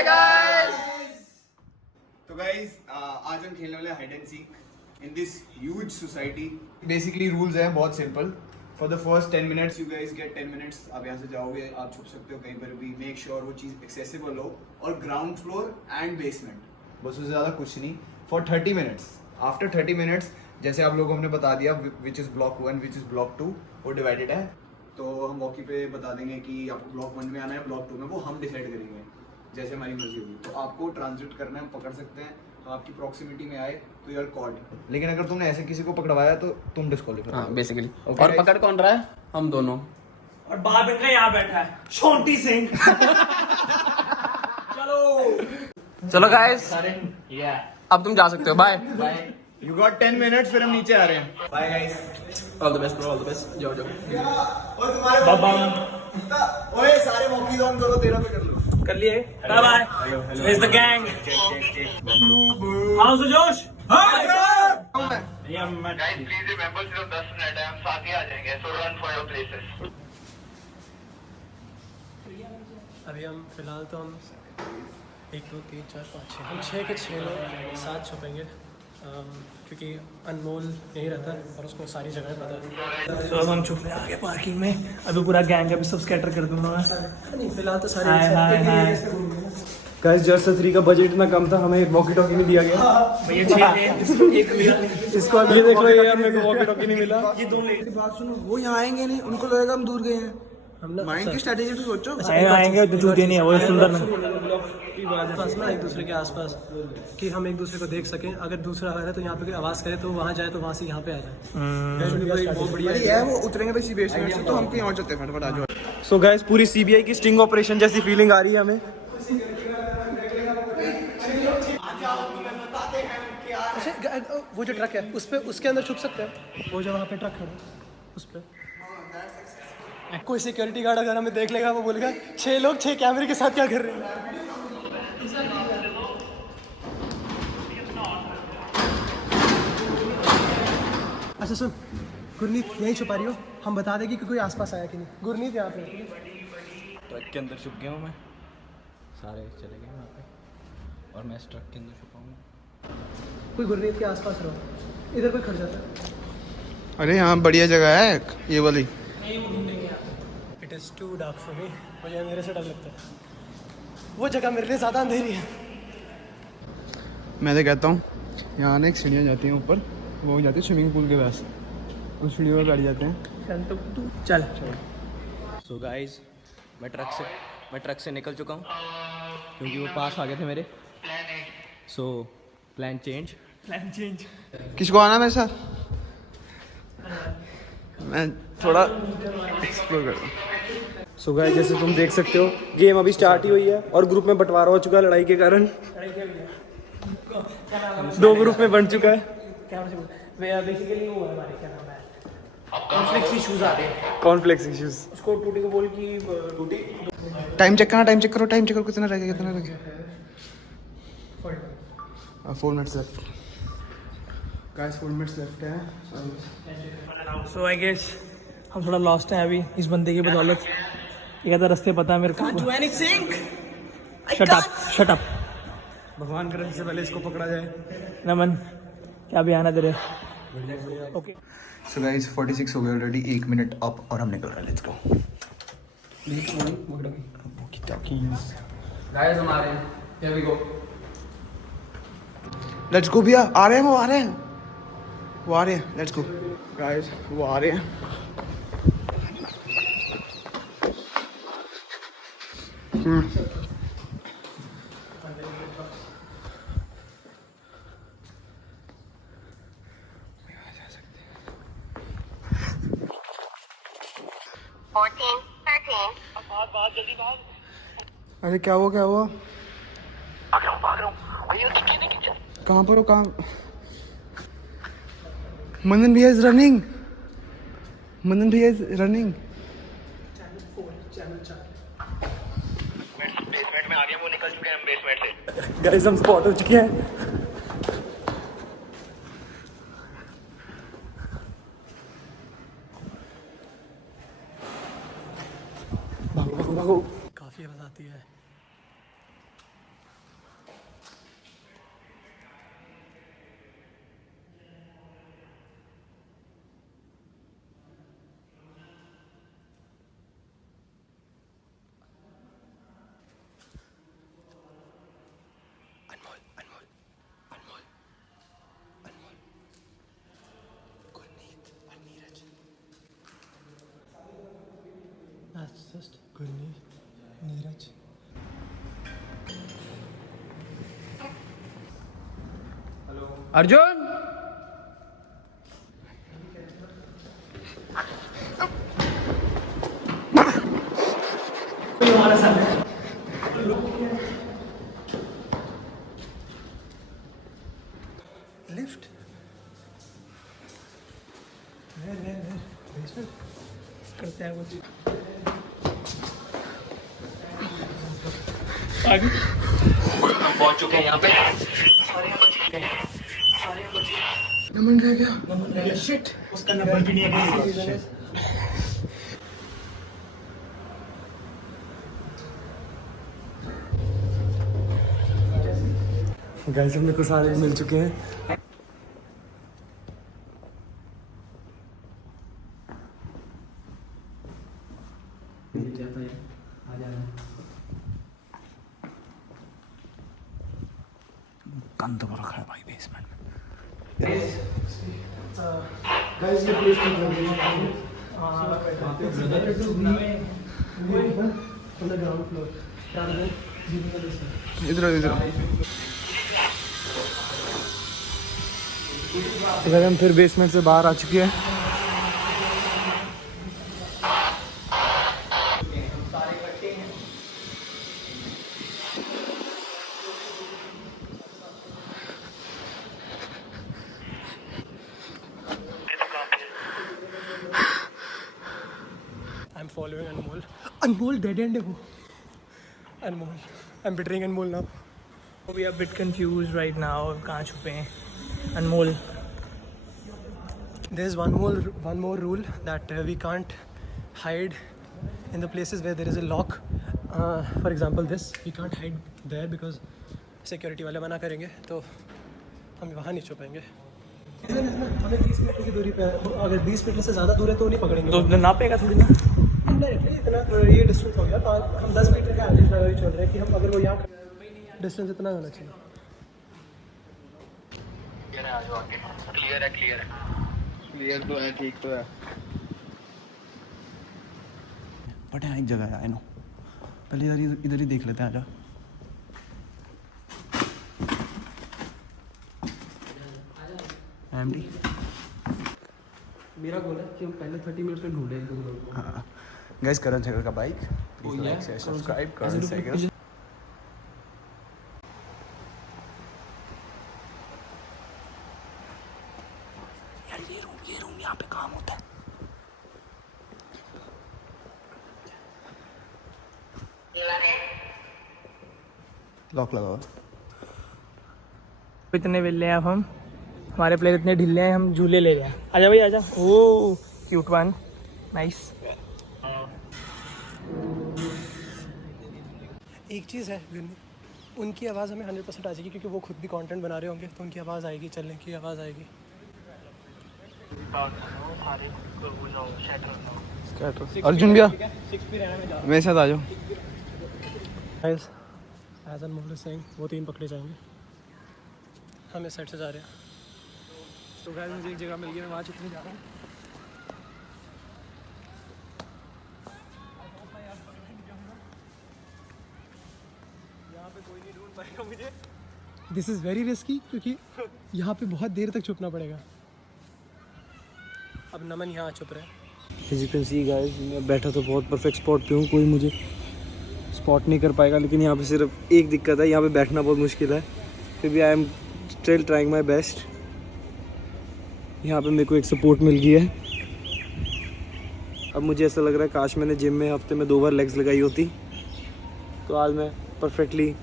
Hi guys. तो guys आज हम खेलने वाले hide and seek in this huge society. Basically rules हैं बहुत simple. For the first 10 minutes you guys get 10 minutes. आप यहाँ से जाओगे, आप छुप सकते हो कहीं पर भी। मेक श्योर वो चीज़ एक्सेसिबल हो और ग्राउंड फ्लोर एंड बेसमेंट, बस उससे ज़्यादा कुछ नहीं। फॉर 30 मिनट्स, आफ्टर 30 मिनट्स जैसे आप लोगों को हमने बता दिया which is block 1 which is block 2, वो डिवाइडेड है। तो हम वॉकी पे बता देंगे कि आपको ब्लॉक 1 में आना है, ब्लॉक 2 में, वो हम डिसाइड करेंगे जैसे हमारी मर्जी होगी। तो आपको ट्रांजिट करना है, हम पकड़ सकते हैं। हम आपकी प्रॉक्सिमिटी में आए तो यू आर कॉल्ड, लेकिन अगर तुमने ऐसे किसी को पकड़वाया तो तुम डिस्क्वालीफाई। हाँ बेसिकली। Okay, और guys. पकड़ कौन रहा है? हम दोनों। और बाप इनका यहाँ बैठा है छोटी सिंह। चलो गाइस, अब तुम जा सकते हो। Bye bye. You got 10 minutes, फिर हम नीचे आ रहे हैं। Bye guys. All the best bro, all the best. जाओ जाओ। और तुम्हारे ओए सारे मौके ऑन करो, तेरा पे कर लो। कर लिए। Bye bye. Is the gang. How जोश? हाय Guys, please remember सिर्फ 10 मिनट है, हम साथ ही आ जाएंगे, so run for your places. अभी हम फिलहाल तो हम 1 2 3 4 5 6 हम 6 के 6 लोग साथ छुपेंगे, क्योंकि अनमोल यही रहता है और उसको सारी जगह पता है। तो अब हम छुप रहे हैं आगे पार्किंग में। अभी पूरा गैंग अभी सब स्कैटर कर दूंगा मैं। नहीं फिलहाल तो सारे हाय हाय हाय। गाइस जस्ट 3 का बजट इतना कम था, हमें एक वॉकी टॉकी नहीं दिया गया। भैया इसको एक मिला। इसको ये देख लो यार, मेरे को वॉकी टॉकी नहीं मिला। ये 2 ले। बात सुनो, वो यहाँ आएंगे नहीं, उनको लगेगा हम दूर गए हैं। हम ना माइंड की स्ट्रेटेजी तो सोचो। आएंगे तो जूते नहीं है, वो सुंदर ना। आसपास ना एक दूसरे के आसपास कि हम एक दूसरे को देख सकें। अगर दूसरा आ रहा है तो यहाँ पे कोई आवाज़ करे तो वहाँ जाए, तो वहाँ से यहाँ पे आ जाए। बहुत बढ़िया है, वो उतरेंगे तो इसी बेसमेंट से, तो हम कहीं और चलते हैं फटाफट। आ जाओ। सो गाइस पूरी सीबीआई की स्टिंग ऑपरेशन जैसी फीलिंग आ रही है हमें। अच्छा, वो जो ट्रक है उस पे, उसके अंदर छुप सकते हैं। वो जो वहाँ पे ट्रक खड़ा है उस पे कोई सिक्योरिटी गार्ड अगर हमें देख लेगा, वो बोलेगा 6 लोग 6 कैमरे के साथ क्या कर रहे हैं। अच्छा सुन, गुरनीत यहीं छुपा रही हो, हम बता देंगे कि कोई आसपास आया कि नहीं। गुरनीत यहाँ पे। ट्रक के अंदर छुप गया हूँ मैं, सारे चले गए वहाँ पे और मैं इस ट्रक के अंदर छुपा हूँ। कोई गुरनीत के आसपास रहो, इधर कोई खड़ जाता है। अरे यहाँ बढ़िया जगह है ये वाली। It is too dark for me, मुझे मेरे से डर लगता है। वो जगह मेरे लिए ज़्यादा अंधेरी है। मैं तो कहता हूँ यहाँ ना एक सीढ़ियाँ जाती हैं ऊपर, वो जाती है स्विमिंग पूल के पास, उस सीढ़ियों पर बैठ जाते हैं। चल तो तू चल। सो गाइस मैं ट्रक से निकल चुका हूँ क्योंकि वो पास आ गए थे मेरे। So plan change. किसको आना है मेरे साथ? मैं थोड़ा एक्सप्लोर कर रहा हूँ। सो गाइस जैसे तुम देख सकते हो गेम अभी स्टार्ट ही हुई है और ग्रुप में बंटवारा हो चुका है लड़ाई के कारण। 2 ग्रुप में बन चुका है। बेसिकली वो है हमारे, क्या नाम है, कॉन्फ्लिक्ट इश्यूज आ रहे हैं। Conflict issues. उसको टूटी को बोल की टूटी। टाइम चेक करना, टाइम चेक करो, टाइम चेक करो, कितना रह गया, कितना रह गया। 4 minutes left guys, 4 minutes left है। सो आई गेस हम थोड़ा लॉस्ट हैं अभी इस बंदे की बदौलत। ये कहता रास्ते पता है मेरे को। Shut up. भगवान करे इससे पहले इसको पकड़ा जाए। नमन क्या भी आना तेरे। ओके सो गाइस 46 हो गए ऑलरेडी, 1 मिनट अप और हम निकल रहे हैं। Let's go. गाइस हम आ रहे हैं। Here we go. Let's go भैया, आ रहे हैं, वो आ रहे हैं, वो आ रहे हैं। लेट्स गो गाइस, वो आ रहे हैं। अरे क्या हुआ, क्या हुआ? भाग रहा हूँ भैया। कहाँ पर हो, कहाँ? मनन भैया इज रनिंग, मनन भैया इज रनिंग। बेसमेंट में आ गया, वो निकल चुके हैं हम बेसमेंट से। गाइस हम स्पॉट हो चुके हैं। काफ़ी आवाज़ आती है। That's just good news. Neeraj. Arjun कोई हमारे साथ है लिफ्ट करते हैं कुछ आगे पहुंच चुके हैं यहाँ पे नमन रह गया। शिट उसका नंबर भी नहीं है गाइस हमने को सारे मिल चुके हैं। गंद को रखा है भाई बेसमेंट में। गाइस ये please on the ground floor. इधर इधर तो गाइस हम फिर बेसमेंट से बाहर आ चुके हैं। I'm following Anmol. Anmol dead end है वो. Anmol. I'm betraying Anmol now. We are a bit confused right now. कहाँ छुपे हैं? अनमोल। There's one more rule that we can't hide in the places where there is a lock. For example, this we can't hide there because security वाले मना करेंगे तो हम वहाँ नहीं छुपेंगे. हमें 20 मीटर की दूरी पे अगर 20 मीटर से ज़्यादा दूर है तो नहीं पकड़ेंगे. तो नापेगा थोड़ी ना। Indirectly इतना ये डिस्टेंस हो गया तो हम 10 मीटर का एवरेज ड्राइवर चल रहे हैं कि हम अगर वो यहाँ डिस्टेंस इतना होना चाहिए. क्लियर है क्लियर है क्लियर तो है, ठीक तो है। बट यहाँ एक जगह है, आई नो। पहले इधर ही देख लेते हैं, आजा। एमडी मेरा गोल है कि हम पहले 30 मिनट में ढूंढे दो लोगों को। हाँ गाइस, करण साइकिल का bike, please like share subscribe Karan cycle. यार ये रूम यहाँ पे काम होता है। लॉक लगा हुआ। इतने वेले हैं अब हम, हमारे प्लेयर इतने ढीले हैं, हम झूले ले रहे हैं। आजा भाई आजा। Oh cute one, nice. एक चीज़ है, उनकी आवाज़ हमें 100% आ जाएगी क्योंकि वो खुद भी कंटेंट बना रहे होंगे तो उनकी आवाज़ आएगी, चलने की आवाज़ आएगी. अर्जुन भैया मेरे साथ आ जाओ। Guys, as Anmol is saying, वो 3 पकड़े जाएंगे. हम इस साइड से जा रहे हैं. तो गाइस मुझे एक जगह मिल गई, मैं वहाँ छुपने जा रहा हूँ। यहाँ पे कोई नहीं ढूंढ पाएगा मुझे। दिस इज़ वेरी रिस्की क्योंकि यहाँ पे बहुत देर तक छुपना पड़ेगा. अब नमन यहाँ छुप रहे हैं. As you can see guys, मैं बैठा तो बहुत परफेक्ट स्पॉट पे हूँ, कोई मुझे स्पॉट नहीं कर पाएगा। लेकिन यहाँ पे सिर्फ एक दिक्कत है, यहाँ पे बैठना बहुत मुश्किल है। फिर भी I am still trying my best. यहाँ पे मेरे को एक सपोर्ट मिल गई है। अब मुझे ऐसा लग रहा है काश मैंने जिम में हफ्ते में 2 बार लेग्स लगाई होती तो आज मैं परफेक्टली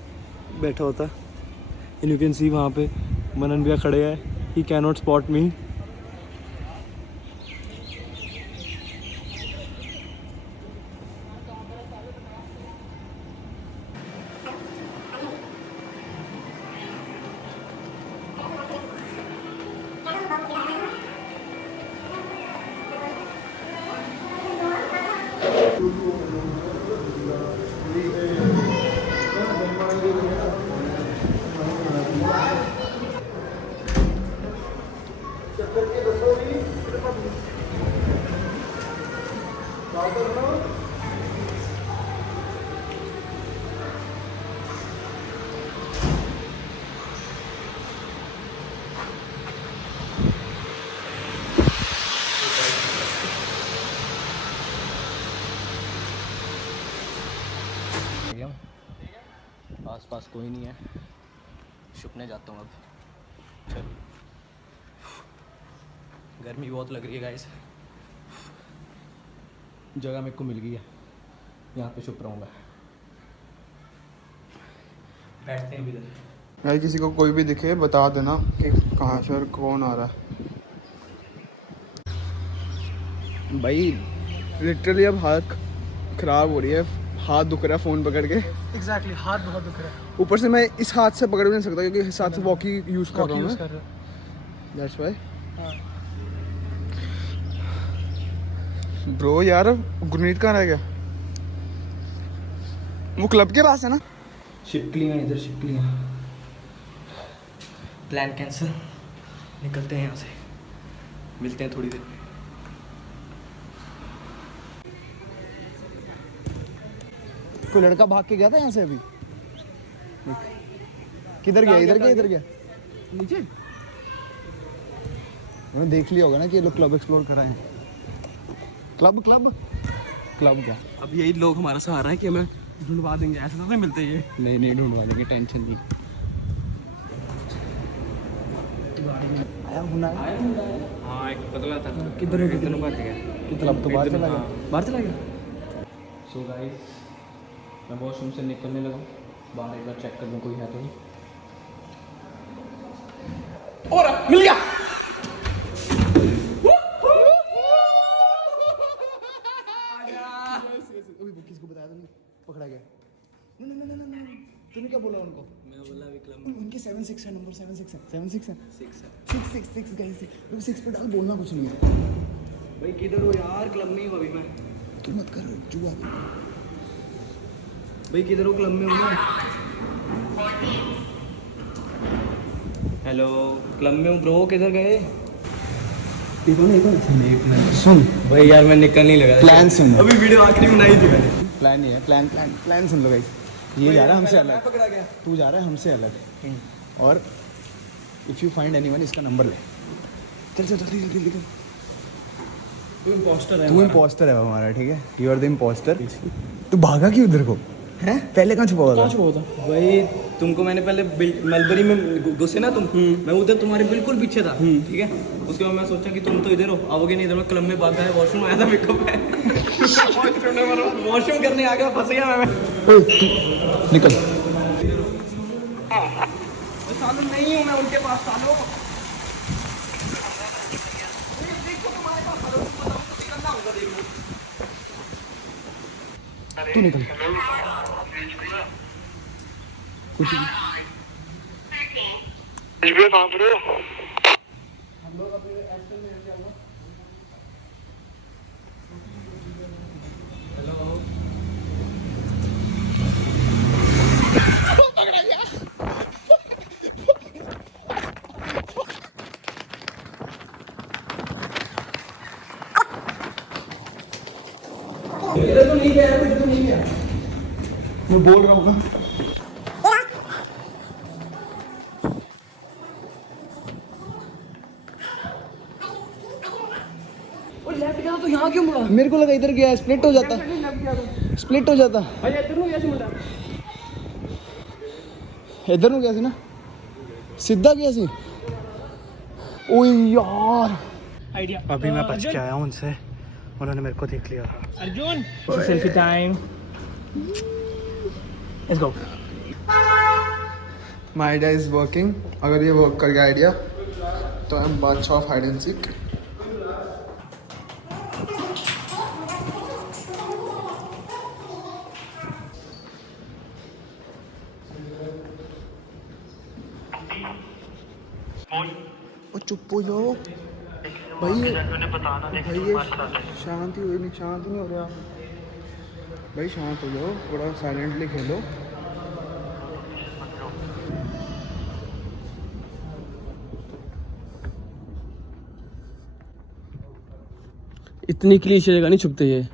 बैठा होता। एंड यू कैन सी वहाँ पे मनन भैया खड़े हैं, ही कैन नॉट स्पॉट मी। गया हूँ, आसपास कोई नहीं है, छुपने जाता हूँ अब। चलो, गर्मी बहुत लग रही है गाइस, जगह मेरे को मिल गई है, यहाँ पे छुप रहूँगा। बैठते हैं इधर। भाई किसी को कोई भी दिखे बता देना कि कहाँ से और कौन आ रहा है। भाई लिटरली अब हाथ ख़राब हो रही है, हाथ दुख रहा है फ़ोन पकड़ के। एग्जैक्टली, हाथ बहुत दुख रहा है। ऊपर से मैं इस हाथ से पकड़ भी नहीं सकता क्योंकि इस हाथ से वॉकी यूज़ कर रहा हूँ मैं। That's why. ब्रो यार गुरनीत कहाँ रह गया? वो क्लब के पास है ना? शिपकलियाँ इधर, शिपकलियाँ। प्लान कैंसिल, निकलते हैं यहाँ से, मिलते हैं थोड़ी देर। कोई लड़का भाग के गया था यहाँ से अभी? किधर गया? इधर गया? इधर गया? नीचे? उन्होंने देख लिया होगा ना कि ये लोग क्लब एक्सप्लोर कर रहे हैं। क्लब क्लब क्लब क्या? अब यही लोग हमारा सहारा है कि हमें ढूंढवा देंगे, ऐसा तो नहीं मिलते ये। नहीं ढूंढवा देंगे, टेंशन नहीं। आया हुना है। हाँ, एक पतला था। किधर है? दोनों बात है। क्लब तो बाहर चला गया। बाहर चला गया। सो गाइस, मैं वॉशरूम से निकलने लगा, बाहर एक बार चेक कर लूँ कोई है तो नहीं। और मिल गया। किसको बताया तुमने? पकड़ा गया। नहीं तूने क्या बोला उनको? मैं बोला अभी क्लब उनके 7-6 है, नंबर 7-6 है। 7-6 है। 6 गाइस। रुक 6 पे डाल, बोलना कुछ नहीं है। भाई किधर हो यार? क्लब में ही हूँ अभी मैं। तू मत कर जुआ। भाई किधर हो? क्लब में हूँ मैं। हेलो, क्लब में हूँ ब्रो, किधर गए? सुन भाई यार मैं निकल नहीं लगा। प्लान सुन। अभी वीडियो आखिरी बनाई थी मैंने। प्लान ये है, प्लान सुन लो गाइस। ये जा रहा है हमसे अलग, तू जा रहा है हमसे अलग, और इफ यू फाइंड एनीवन इसका नंबर ले। चल जल्दी। तू इम्पोस्टर है। तू इम्पोस्टर है हमारा, ठीक है? You are the imposter. तू भागा क्यों उधर को? हैं? पहले कहाँ छुपा हुआ था? भाई तुमको मैंने पहले मलबरी में घुसे ना तुम, मैं उधर तुम्हारे बिल्कुल पीछे था, ठीक है? उसके बाद मैं सोचा कि तुम तो इधर हो, आओगे नहीं इधर। मैं क्लब में भाग गया, वॉशरूम आया था मेकअप में, वॉशरूम करने आ गया, फंस गया मैं। निकल। सालों नहीं हूँ मैं उनके पास, सालों। तू निकल। कुछ कहाँ पर हो? मैं बोल रहा हूँ ना। तो यहाँ क्यों मुड़ा? मेरे को लगा इधर गया, स्प्लिट हो जाता। इधर नु गया सी ना, सीधा गया सी। ओए यार, आइडिया। अभी मैं बच के आया हूँ उनसे, उन्होंने मेरे को देख लिया। Arjun, selfie time. Let's go. My idea is working. अगर ये वर्क कर गया आइडिया तो आई एम बादशाह ऑफ हाइड एंड सीक। ओ चुप हो जाओ भाई, ये शांति हुई नहीं, शांत नहीं हो रहा भाई, शांत हो जाओ, थोड़ा साइलेंटली खेलो। इतनी क्लीशे जगह नहीं छुपते ये।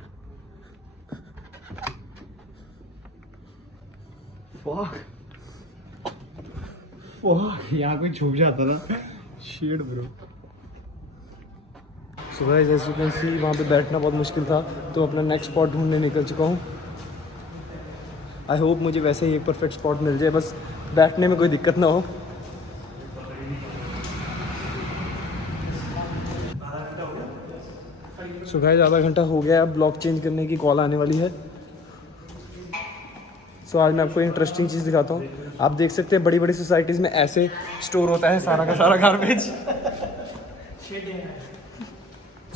यहाँ कोई छुप जाता ना, shade bro. So guys, as you can see वहाँ पे बैठना बहुत मुश्किल था, तो अपना नेक्स्ट स्पॉट ढूंढने निकल चुका हूँ। आई होप मुझे वैसे ही एक परफेक्ट स्पॉट मिल जाए, बस बैठने में कोई दिक्कत ना हो। सो गाइस आधा घंटा हो गया, अब ब्लॉक चेंज करने की कॉल आने वाली है। सो आज मैं आपको इंटरेस्टिंग चीज़ दिखाता हूँ। आप देख सकते हैं बड़ी बड़ी सोसाइटीज़ में ऐसे स्टोर होता है सारा का सारा गार्बेज।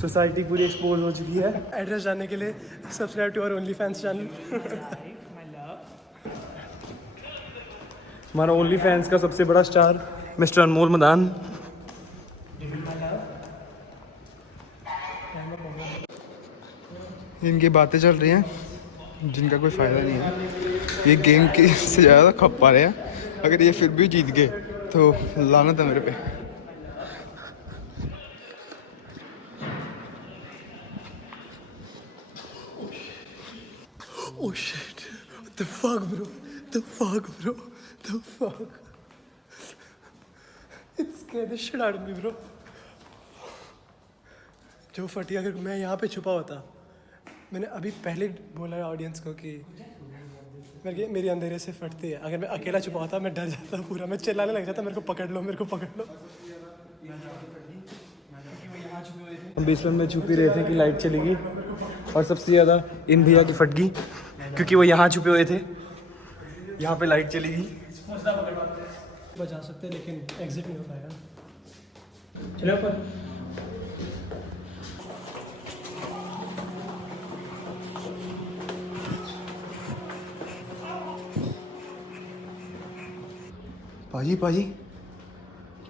सोसाइटी पूरी एक्सपोज हो चुकी है। एड्रेस जानने के लिए subscribe to our OnlyFans channel. हमारा ओनली फैंस का सबसे बड़ा स्टार मिस्टर अनमोल मदान। इनकी बातें चल रही हैं जिनका कोई फ़ायदा नहीं है। ये गेम की से ज़्यादा खप पा रहे हैं। अगर ये फिर भी जीत गए तो लानत है मेरे पे। Oh shit! What the fuck, bro? The fuck, bro? The fuck? It scared the shit out of me, bro. जो फटी, अगर मैं यहाँ पे छुपा होता, मैंने अभी पहले बोला है ऑडियंस को कि मेरी अंधेरे से फटती है। अगर मैं अकेला छुपा होता मैं डर जाता पूरा, मैं चिल्लाने लग जाता मेरे को पकड़ लो, मेरे को पकड़ लो। हम बेसमेंट में छुप ही रहे थे कि लाइट चलेगी, और सबसे ज़्यादा इन भैया की फट गई क्योंकि वो यहाँ छुपे हुए थे, यहाँ पे लाइट चलेगी। बचा सकते हैं लेकिन एग्जिट नहीं हो पाएगा। चलो ऊपर। पाजी पाजी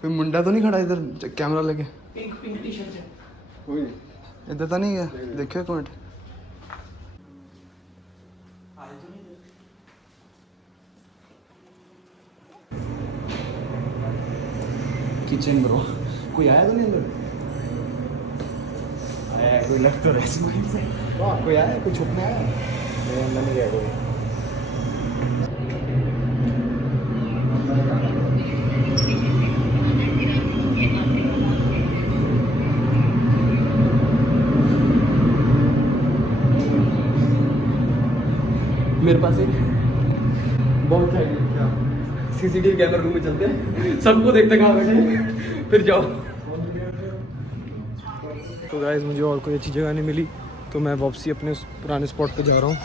कोई मुंडा तो नहीं खड़ा इधर कैमरा लेके? पिंक टी शर्ट है। कोई नहीं इधर तो नहीं गया, देखियो एक मिनट। किचन ब्रो, कोई आया तो नहीं अंदर? आया है कोई, लग तो रहा है कोई आया, कोई छुपने आया? नहीं अंदर नहीं गया कोई। मेरे पास एक बहुत है, सीसीटीवी कैमरा रूम में चलते हैं, सबको देखते कहाँ बैठे हैं, फिर जाओ। तो गाइस मुझे और कोई अच्छी जगह नहीं मिली तो मैं वापसी अपने उस पुराने स्पॉट पे जा रहा हूँ।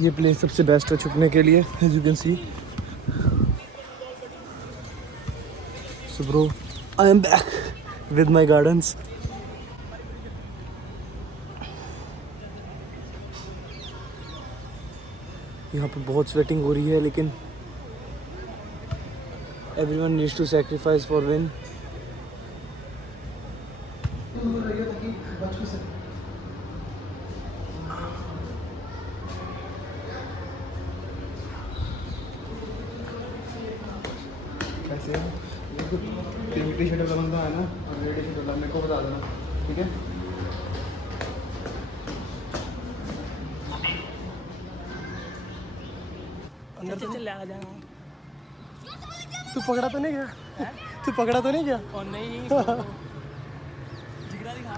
ये प्लेस सबसे बेस्ट है छुपने के लिए, as you can see. So bro I am back with my gardens. यहाँ पे बहुत स्वेटिंग हो रही है लेकिन everyone needs to sacrifice for win. कैसे है? पिंक टी शर्ट वाला बंदा है ना, और रेड टी शर्ट वाला, मेरे को बता देना, ठीक है? अंदर तो चले आ जाना। तू पकड़ा तो नहीं गया? तू पकड़ा तो नहीं गया? और नहीं जिगरा दिखा।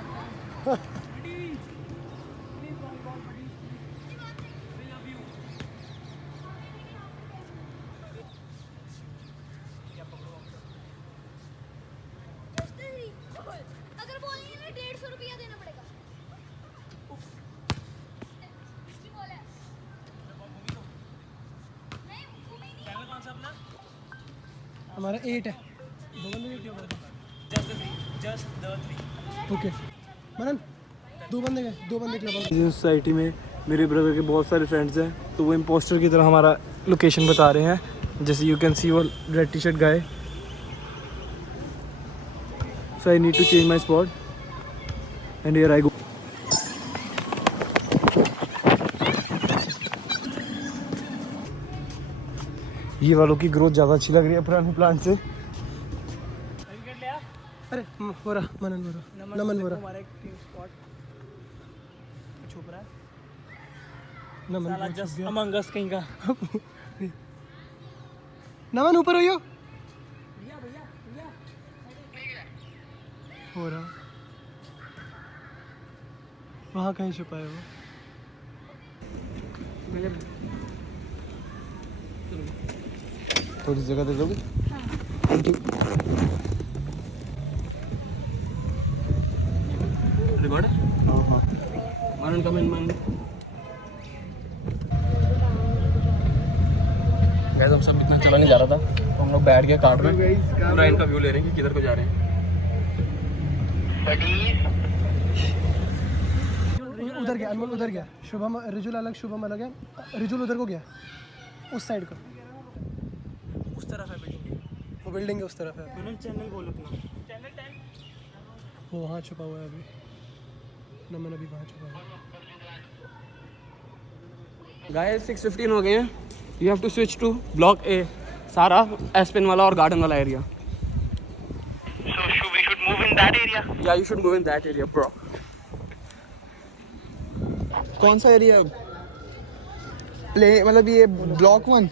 अगर बोलेंगे ना 150 रुपया देना पड़ेगा। किसकी बॉल है? नहीं भूमि नहीं। चैनल कौन सा अपना? हमारा 8 है। दो बंदे क्यों बोल रहे? Just the 3। ओके मनन, दो बंदे गए, दो बंदे क्लब। इस सोसाइटी में मेरे ब्रदर के बहुत सारे फ्रेंड्स हैं, तो वो इम्पोस्टर की तरह हमारा लोकेशन बता रहे हैं। जैसे यू कैन सी वो red T shirt guy. So I need to change my spot and here I go. ये वालों की ग्रोथ ज़्यादा अच्छी लग रही है पुराने प्लांट से। अरे हो रहा मनन हो रहा, नमन हो रहा। हमारा एक टीम स्पॉट छुप रहा है। नमन साला जस्ट अमंग अस कहीं का। नमन ऊपर हो यो। हो रहा वहाँ कहीं छुपा है वो। थोड़ी जगह दे दोगे? रिकॉर्ड हाँ हाँ मन कम इन मन। गैस हम सब इतना चला नहीं जा रहा था तो हम लोग बैठ गए कार में, पूरा इनका व्यू ले रहे हैं कि किधर को जा रहे हैं। उधर गया, अनमोल उधर गया, शुभम रिजुल अलग, शुभम अलग है। रिजुल उधर को गया, उस साइड को, उस तरफ है बिल्डिंग, वो बिल्डिंग है उस तरफ है। चैनल बोल अपना, वो वहाँ छुपा हुआ है अभी, नमन अभी वहाँ छुपा हुआ है। गाइस 6:15 हो गए हैं। You have to switch to block A, सारा एस्पेन वाला और गार्डन वाला area. So we should move in that area. या you should go in that area bro. कौन सा एरिया? प्ले मतलब ये ब्लॉक 1।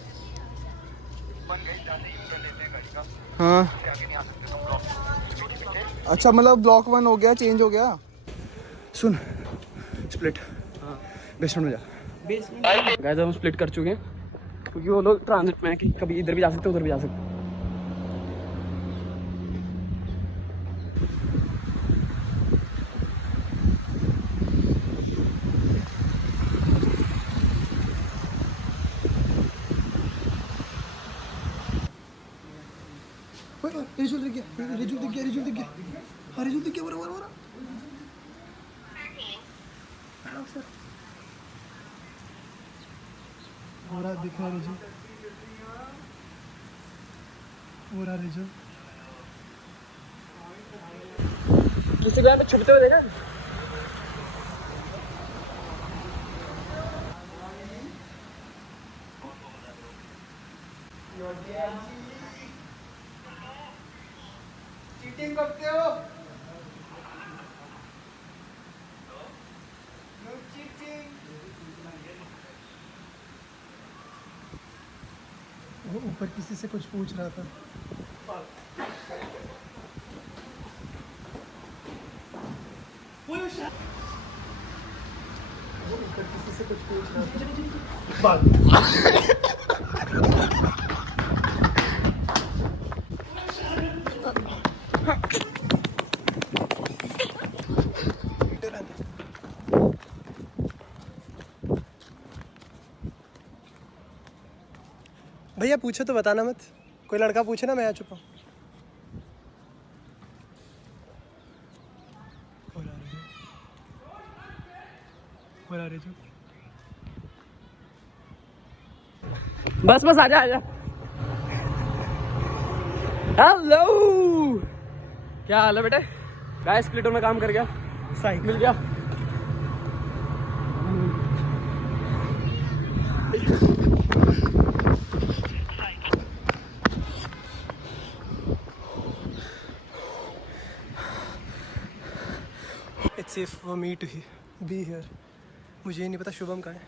हाँ अच्छा, मतलब ब्लॉक 1 हो गया, चेंज हो गया। सुन स्प्लिट, बेसमेंट में जा। गाइस हम स्प्लिट कर चुके हैं क्योंकि वो लोग ट्रांजिट में है कि कभी इधर भी जा सकते हैं उधर भी जा सकते हैं। रिजुल दिख गया, रिजुल दिख गया, रिजुल दिख गया, हाँ रिजुल दिख गया, बराबर बराबर। हो रहा दिख रहा रिजुल, हो रहा रिजुल। इंस्टाग्राम पे छुपते हुए देखा? चीटिंग करते हो? वो ऊपर किसी से कुछ पूछ रहा था। वो ऊपर किसी से कुछ पूछ रहा था। भैया पूछो तो बताना मत, कोई लड़का पूछे ना मैं आ चुका हूँ। बस बस आजा आजा। हेलो, क्या हाल है बेटे? गाइस स्प्लिटर में काम कर गया, साइकिल मिल गया। It's safe for me to be here. मुझे ये नहीं पता शुभम कहाँ है।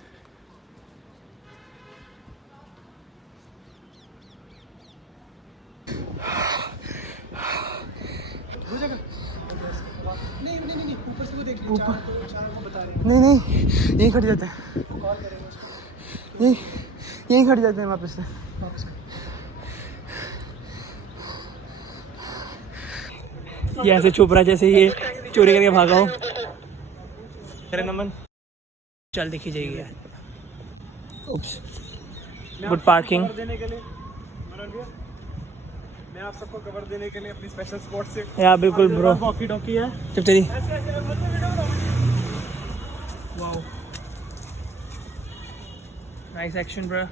नहीं ऊपर से वो देख लीजिए, चार को बता रहे हैं। नहीं यहीं खड़ जाते हैं, यहीं खड़ जाते हैं वापस से। ये ऐसे छुप रहा जैसे ये चोरी करके भागा हो। अरे नमन चल देखी जाएगी यार। Good parking. मैं आप सबको कवर देने के लिए अपनी स्पेशल स्पॉट से यार बिल्कुल ब्रो। वॉकी टॉकी है। चुप तेरी। Wow, nice action bro.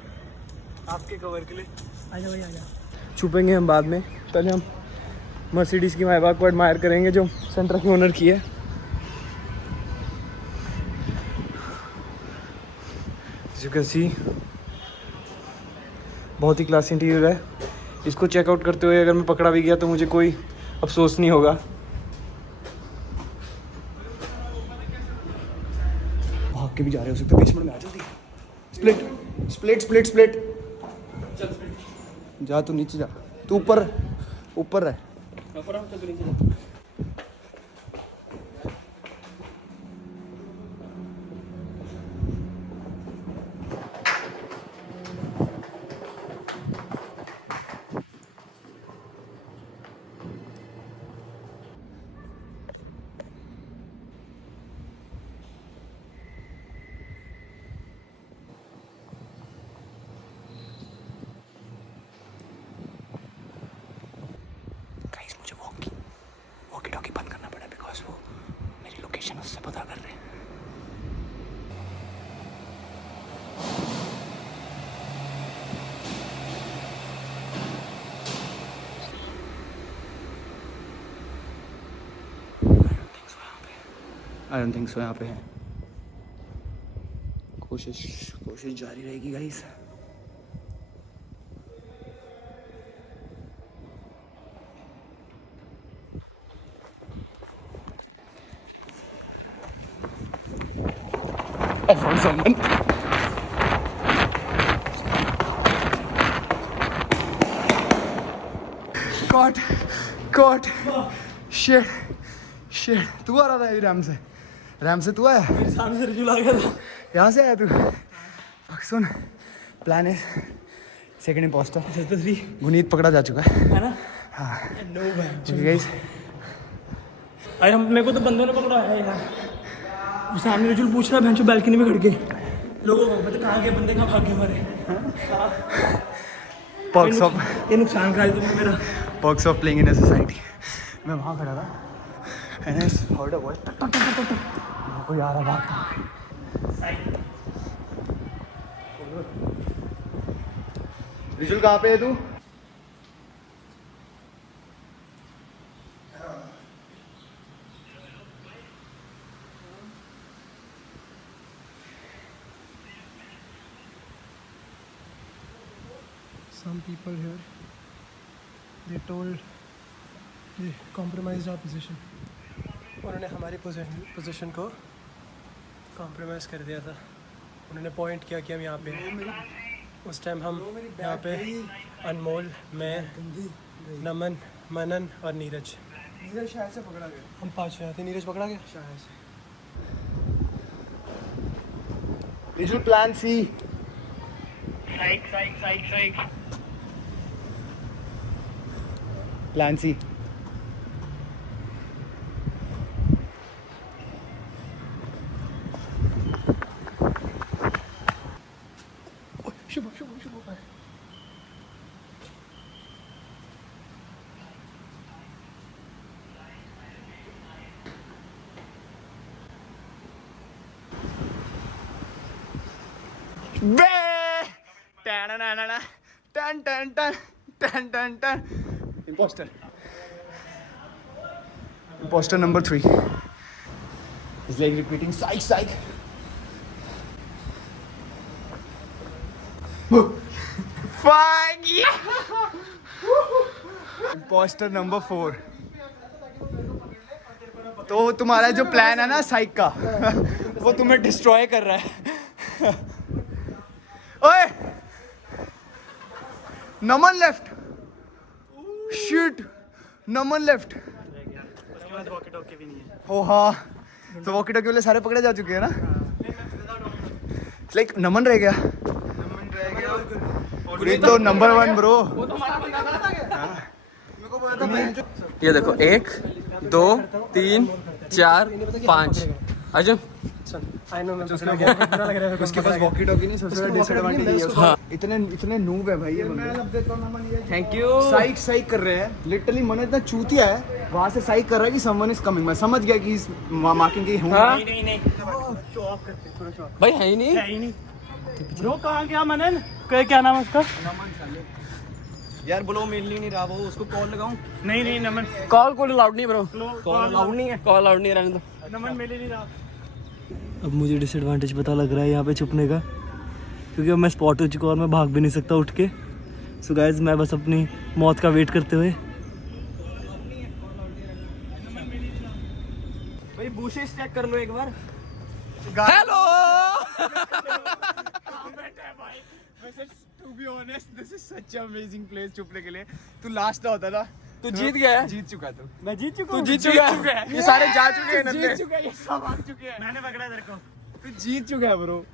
आपके कवर के लिए आजा भाई आजा। छुपेंगे हम बाद में, पहले हम मर्सिडीज की माइबाग को एडमायर करेंगे जो सेंटर की ओनर की है। यू कैन सी बहुत ही क्लासी इंटीरियर है। इसको चेकआउट करते हुए अगर मैं पकड़ा भी गया तो मुझे कोई अफसोस नहीं होगा। भाग के भी जा रहे हो सकते, बेसमेंट में आ जल्दी। Split split split split. जा तू नीचे जा, तू ऊपर ऊपर रह। लोकेशन उससे पता कर रहे हैं। आई डोंट थिंक सो यहाँ पे है। कोशिश जारी रहेगी guys. I found someone. Caught. Shit. तू आ रहा था रैम से तू आया? मेरे सामने से रिजुल आ गया था। यहाँ से आया तू? सुन, प्लान है सेकंड इम्पोस्टर गुनीत पकड़ा जा चुका है ना? हाँ। नो भाई गाइस अरे हम मेरे को तो बंदों ने पकड़ा है यार। वो सामने रिजुल पूछ रहा है बेंचो बैल्कनी में खड़ के लोगों को पता कहाँ गए बंदे, कहाँ भाग गए हमारे। पर्क्स ऑफ ये नुकसान करा तुमने मेरा। Perks of playing in a society. मैं वहाँ खड़ा था and I heard a voice कोई आ रहा भागता। रिजुल कहाँ पे है तू? Some people here, they told, they compromised our position. उन्होंने हमारी पोजीशन को कॉम्प्रोमाइज कर दिया था। उन्होंने पॉइंट किया कि हम यहाँ पे हैं। उस टाइम हम यहाँ पे अनमोल, मैं, नमन, मनन और नीरज शायद से पकड़ा गया। हम 5 थे। नीरज पकड़ा गया शायद से। Rijul plan C. Plan C. Shubh Imposter number 3 is like repeating psych. Fuck yeah! Imposter number 4. तो तुम्हारा जो प्लान है ना साइक का वो तुम्हें डिस्ट्रॉय कर रहा है। ओए नमन लेफ्ट। शिट नमन लेफ्ट। ओ हाँ तो वॉकी टॉकी वाले सारे पकड़े जा चुके हैं ना। लाइक नमन रह गया। तो नंबर 1 ब्रो। ये देखो 1 2 3 4 5 अर्जुन आई नो मैं बुरा लग रहा है। उसके पास वॉकी टॉकी नहीं, सबसे बड़ा डिसएडवांटेज ये है। इतने नूब है भाई ये बंदे। Thank you. साइक कर रहे हैं लिटरली। मन इतना चूतिया है वहां से साइक कर रहा है कि समवन इज कमिंग। मैं समझ गया कि इस मार्किंग की हूं। नहीं शो ऑफ करते थोड़ा शो भाई है ही नहीं। ब्रो कहाँ गया मनन? क्या नाम है उसका? यार ब्लो मिल ही नहीं रहा वो, उसको कॉल लगाऊं? नहीं नमन। कॉल अलाउड नहीं ब्रो। कॉल अलाउड नहीं है। कॉल अलाउड नहीं रहने दो। नमन मिल ही नहीं रहा। अब मुझे डिसएडवांटेज पता लग रहा है यहाँ पे छुपने का, क्योंकि अब मैं स्पॉट हो चुका और मैं भाग भी नहीं सकता उठ के। सो गाइज मैं बस अपनी मौत का वेट करते हुए। भाई बुशेस चेक कर लो एक बार। Hello. To be honest this is such amazing place छुपने के लिए। तू लास्ट होता ना तू जीत गया है। जीत चुका तू। मैं जीत चुका तू हूँ। जीत चुका है। ये सारे जा चुके हैं। जीत चुका है, ये सब आ चुके हैं। मैंने पकड़ा तेरे को। तू जीत चुका है ब्रो।